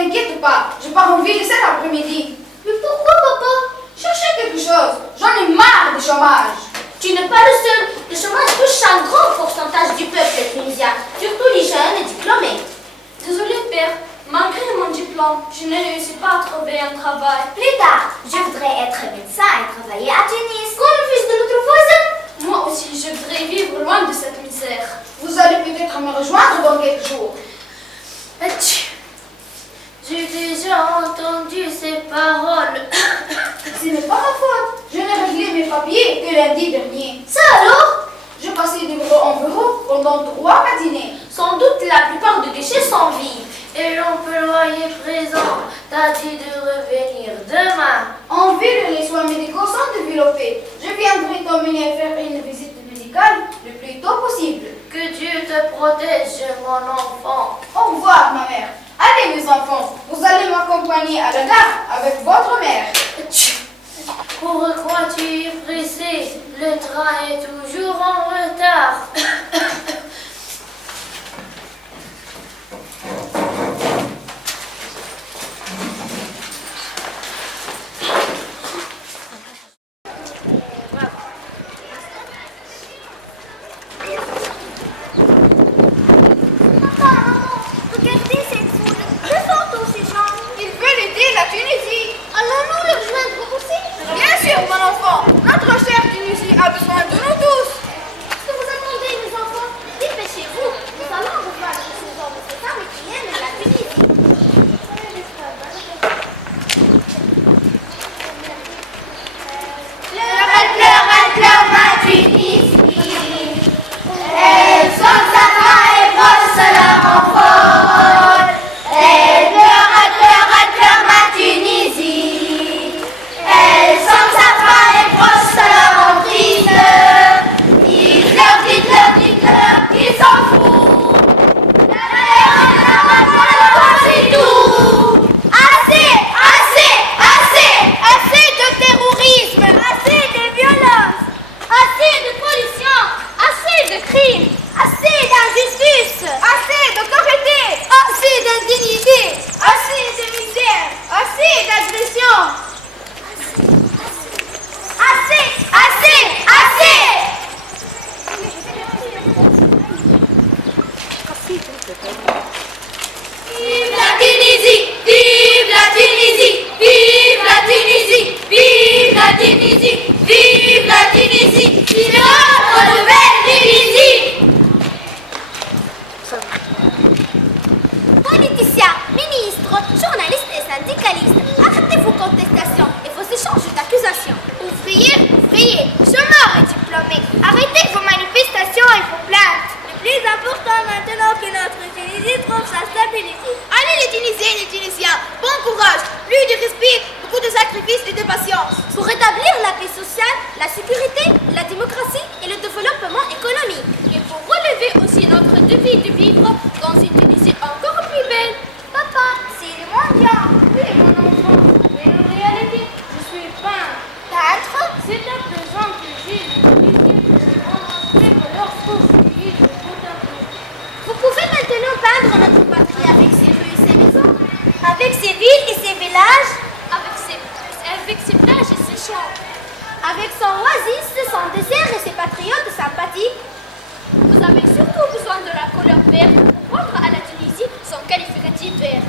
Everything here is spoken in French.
t'inquiète pas, je pars en ville cet après-midi. Mais pourquoi, papa? Chercher quelque chose, j'en ai marre du chômage. Tu n'es pas le seul. Le chômage touche un grand pourcentage du peuple tunisien, surtout les jeunes et diplômés. Désolé, père. Malgré mon diplôme, je ne réussis pas à trouver un travail. Plus tard, je voudrais être médecin et travailler à Tunis, comme le fils de notre voisin. Moi aussi, je voudrais vivre loin de cette misère. Vous allez peut-être me rejoindre dans quelques jours. J'ai déjà entendu ces paroles. Ce n'est pas ma faute. Je n'ai réglé mes papiers que lundi dernier. Ça alors? Je passais de bureau en bureau pendant 3 matinées. Sans doute la plupart des déchets sont vides. Et l'employé présent t'a dit de revenir demain. En ville, les soins médicaux sont développés. Je viendrai t'emmener faire une visite médicale le plus tôt possible. Que Dieu te protège, mon enfant. Au revoir, ma mère. Allez, mes enfants, vous allez m'accompagner à la gare avec votre mère. Pourquoi tu es pressé? Le train est toujours en retard. Politiciens, ministres, journalistes et syndicalistes, arrêtez vos contestations et vos échanges d'accusations. Ouvriers, chômeurs et diplômés, arrêtez vos manifestations et vos plaintes. Le plus important maintenant que notre Tunisie trouve sa stabilité. Allez les Tunisiens et les Tunisiens, bon courage, plus de respect, beaucoup de sacrifices et de patience. Pour rétablir la paix sociale, la sécurité, la démocratie et le développement économique. Et pour relever aussi notre défi de vivre dans une Tunisie encore plus belle. Papa, c'est le mondial. Oui, mon enfant, mais en réalité, je suis peintre. Peintre? C'est à présent que j'ai le plaisir de me montrer que lorsque je vis de bout en bout. Vous pouvez maintenant peindre notre patrie avec ses rues et ses maisons, avec ses villes et ses villages, Avec ses plages et ses champs. avec son oasis, son désert et ses patriotes sympathiques. Vous avez surtout besoin de la couleur verte pour rendre à la Tunisie son qualificatif vert.